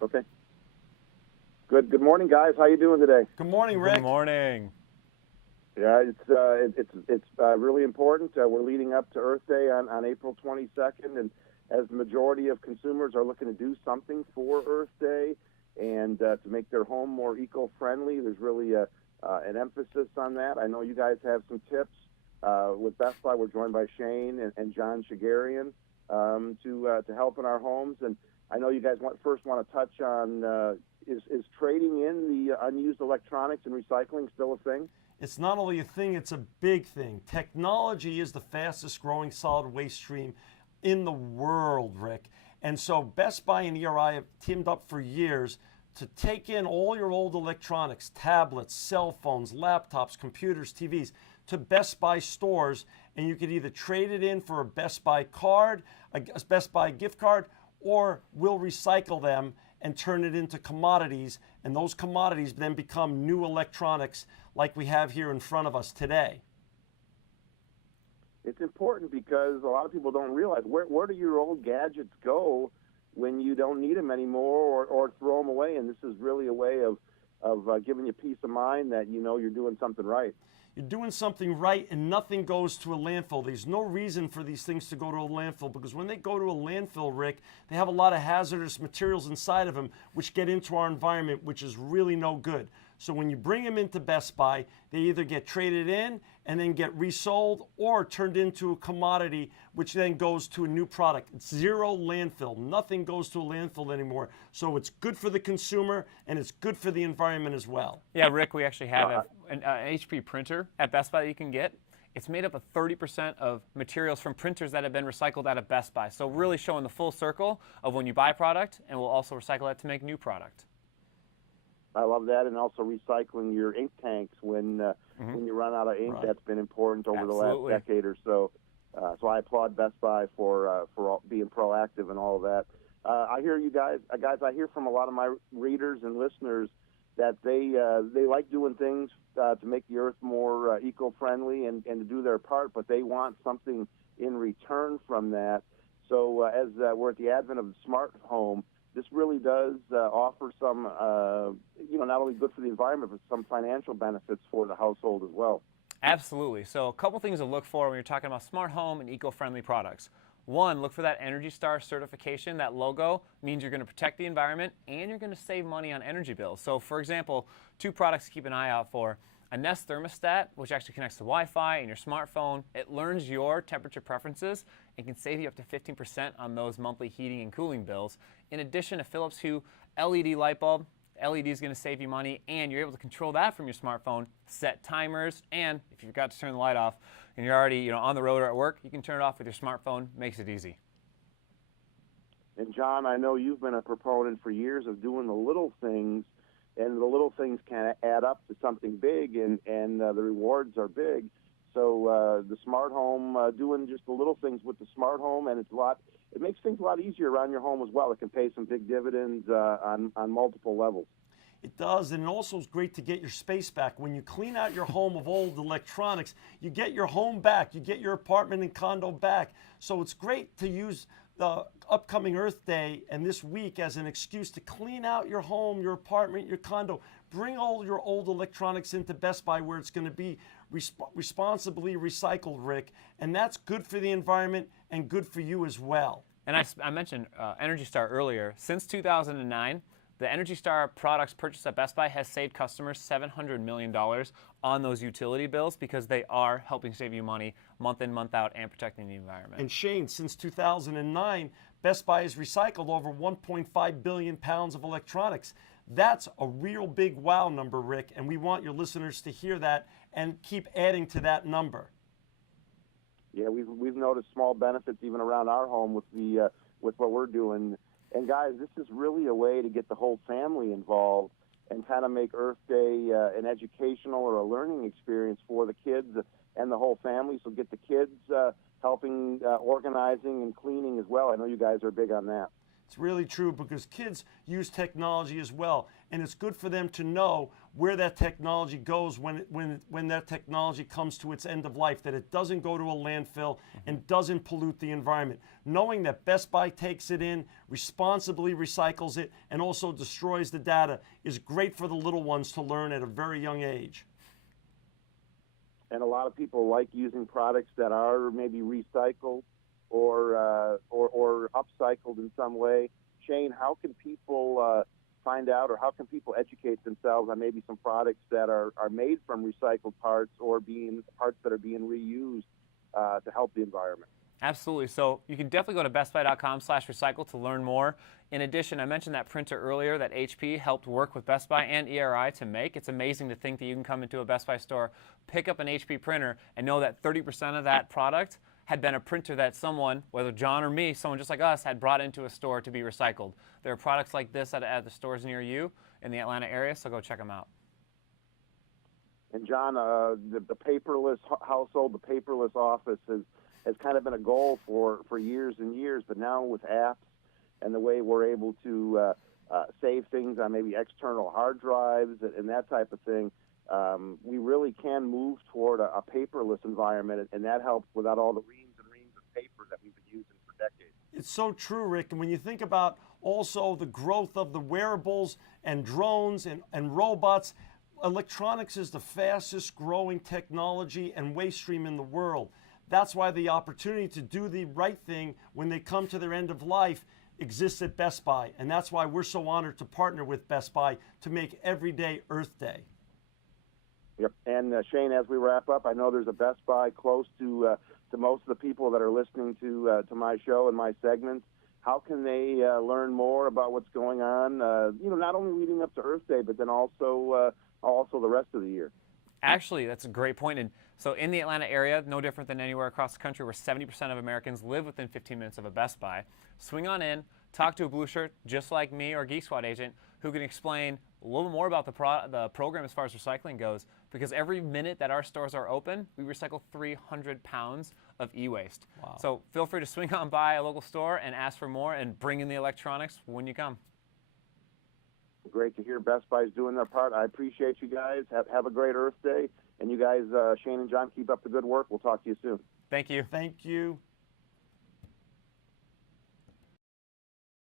Okay. Good. Good morning, guys. How you doing today? Good morning, Rick. Good morning. Yeah, it's really important. We're leading up to Earth Day on April 22nd, and as the majority of consumers are looking to do something for Earth Day and to make their home more eco-friendly, there's really an emphasis on that. I know you guys have some tips. With Best Buy, we're joined by Shane and John Shegerian to help in our homes. And I know you guys first want to touch on is trading in the unused electronics and recycling still a thing? It's not only a thing, it's a big thing. Technology is the fastest growing solid waste stream in the world, Rick. And so Best Buy and ERI have teamed up for years to take in all your old electronics, tablets, cell phones, laptops, computers, TVs, to Best Buy stores, and you could either trade it in for a Best Buy card, a Best Buy gift card, or we'll recycle them and turn it into commodities, and those commodities then become new electronics like we have here in front of us today. It's important because a lot of people don't realize where do your old gadgets go when you don't need them anymore or throw them away, and this is really a way of giving you peace of mind that you know you're doing something right. You're doing something right, and nothing goes to a landfill. There's no reason for these things to go to a landfill, because when they go to a landfill, Rick, they have a lot of hazardous materials inside of them which get into our environment, which is really no good. So when you bring them into Best Buy, they either get traded in and then get resold or turned into a commodity, which then goes to a new product. It's zero landfill. Nothing goes to a landfill anymore. So it's good for the consumer and it's good for the environment as well. Yeah, Rick, we actually have an HP printer at Best Buy that you can get. It's made up of 30% of materials from printers that have been recycled out of Best Buy. So really showing the full circle of when you buy product, and we'll also recycle that to make new product. I love that, and also recycling your ink tanks when you run out of ink. Right. That's been important over Absolutely. the last decade or so. So I applaud Best Buy for being proactive and all of that. I hear you guys. I hear from a lot of my readers and listeners that they like doing things to make the earth more eco-friendly and to do their part, but they want something in return from that. So as we're at the advent of the smart home, this really does offer some, not only good for the environment, but some financial benefits for the household as well. Absolutely. So a couple things to look for when you're talking about smart home and eco-friendly products. One, look for that Energy Star certification. That logo means you're going to protect the environment and you're going to save money on energy bills. So for example, two products to keep an eye out for. A Nest thermostat, which actually connects to Wi-Fi and your smartphone. It learns your temperature preferences and can save you up to 15% on those monthly heating and cooling bills. In addition, a Philips Hue LED light bulb. LED is going to save you money, and you're able to control that from your smartphone, set timers, and if you forgot to turn the light off and you're already on the road or at work, you can turn it off with your smartphone. Makes it easy. And John, I know you've been a proponent for years of doing the little things, and the little things can add up to something big, and the rewards are big. So the smart home, doing just the little things with the smart home, and it makes things a lot easier around your home as well. It can pay some big dividends on multiple levels. It does, and it also is great to get your space back. When you clean out your home of old electronics, you get your home back. You get your apartment and condo back. So it's great to use the upcoming Earth Day and this week as an excuse to clean out your home, your apartment, your condo. Bring all your old electronics into Best Buy where it's going to be responsibly recycled, Rick. And that's good for the environment and good for you as well. And I mentioned Energy Star earlier. Since 2009, the Energy Star products purchased at Best Buy has saved customers $700 million on those utility bills because they are helping save you money month in, month out, and protecting the environment. And Shane, since 2009, Best Buy has recycled over 1.5 billion pounds of electronics. That's a real big wow number, Rick, and we want your listeners to hear that and keep adding to that number. Yeah, we've noticed small benefits even around our home with what we're doing. And guys, this is really a way to get the whole family involved and kind of make Earth Day an educational or a learning experience for the kids and the whole family. So get the kids helping organizing and cleaning as well. I know you guys are big on that. It's really true because kids use technology as well, and it's good for them to know where that technology goes when that technology comes to its end of life, that it doesn't go to a landfill and doesn't pollute the environment. Knowing that Best Buy takes it in, responsibly recycles it, and also destroys the data is great for the little ones to learn at a very young age. And a lot of people like using products that are maybe recycled or upcycled in some way. Shane, how can people find out, or how can people educate themselves on maybe some products that are made from recycled parts or parts that are being reused to help the environment? Absolutely. So you can definitely go to bestbuy.com/recycle to learn more. In addition, I mentioned that printer earlier that HP helped work with Best Buy and ERI to make. It's amazing to think that you can come into a Best Buy store, pick up an HP printer, and know that 30% of that product had been a printer that someone, whether John or me, someone just like us, had brought into a store to be recycled. There are products like this at the stores near you in the Atlanta area, so go check them out. And John, the paperless household, the paperless office has kind of been a goal for years and years, but now with apps and the way we're able to save things on maybe external hard drives and that type of thing, we really can move toward a paperless environment, and that helps without all the reams and reams of paper that we've been using for decades. It's so true, Rick. And when you think about also the growth of the wearables and drones and robots, electronics is the fastest growing technology and waste stream in the world. That's why the opportunity to do the right thing when they come to their end of life exists at Best Buy. And that's why we're so honored to partner with Best Buy to make every day Earth Day. Yep. And Shane, as we wrap up, I know there's a Best Buy close to most of the people that are listening to my show and my segments. How can they learn more about what's going on? Not only leading up to Earth Day, but then also the rest of the year. Actually, that's a great point. And so in the Atlanta area, no different than anywhere across the country, where 70% of Americans live within 15 minutes of a Best Buy, swing on in, talk to a blue shirt just like me or Geek Squad agent who can explain a little more about the program as far as recycling goes, because every minute that our stores are open, we recycle 300 pounds of e-waste. Wow. So feel free to swing on by a local store and ask for more and bring in the electronics when you come. Great to hear Best Buy's doing their part. I appreciate you guys. Have a great Earth Day. And you guys, Shane and John, keep up the good work. We'll talk to you soon. Thank you. Thank you.